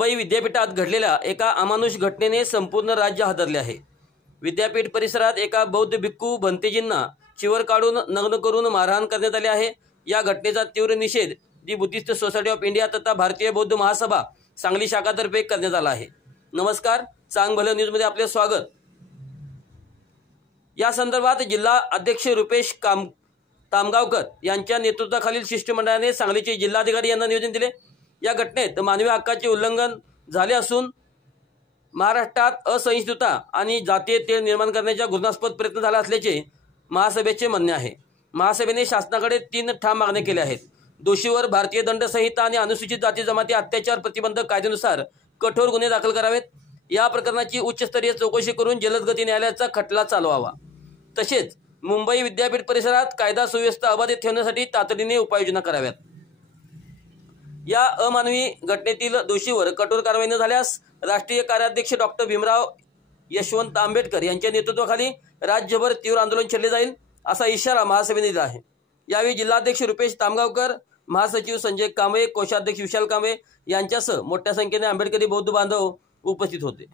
मुंबई विद्यापीठात घडलेल्या एका अमानुष घटनेने संपूर्ण राज्य हादरले आहे। विद्यापीठ परिसरात एका बौद्ध भिक्खू भंतेजींना चिवर काढून नग्न करून मारहाण करण्यात आली आहे। या घटनेचा तीव्र निषेध दी बुद्धिस्ट सोसायटी ऑफ इंडिया तथा भारतीय बौद्ध महासभा सांगली शाखातर्फे करण्यात आला आहे। नमस्कार, चांग भलं न्यूज मध्ये आपले स्वागत। या संदर्भात जिल्हा अध्यक्ष रुपेश तामगावकर यांच्या नेतृत्वाखालील शिष्टमंडळाने सांगलीचे जिल्हाधिकारी यांना निवेदन दिले। या घटनेत मानवी हक्काचे उल्लंघन झाले असून महाराष्ट्रात असहिष्णुता आणि जातीय तेढ निर्माण करण्याचा घृणास्पद प्रयत्न झाला असल्याचे महासभेचे म्हणणे आहे। महासभेने शासनाकडे 3 ठाम मागण्या केल्या आहेत। दोषीवर भारतीय दंड संहिता आणि अनुसूचित जाती जमाती अत्याचार प्रतिबंधक कायद्यानुसार कठोर गुन्हे दाखल करावेत। या प्रकरणाची उच्चस्तरीय चौकशी करून जलदगती न्यायालयाचा खटला चालवावा। तसेच मुंबई विद्यापीठ परिसरात कायदा सुव्यवस्था अबाधित ठेवण्यासाठी तातडीने उपाययोजना कराव्यात। या अमानवी घटनेतील दोषीवर कठोर कारवाई न झाल्यास राष्ट्रीय कार्याध्यक्ष डॉक्टर भीमराव यशवंत आंबेडकर यांच्या नेतृत्वाखाली राज्यभर तीव्र आंदोलन छेडले जाईल असा इशारा महासभेने दिला आहे। यावेळी जिल्हाध्यक्ष रुपेश तामगावकर, महासचिव संजय कांबळे, कोषाध्यक्ष विशाल कांबळे यांच्यासह मोठ्या संख्येने आंबेडकरी बौद्ध बांधव उपस्थित होते।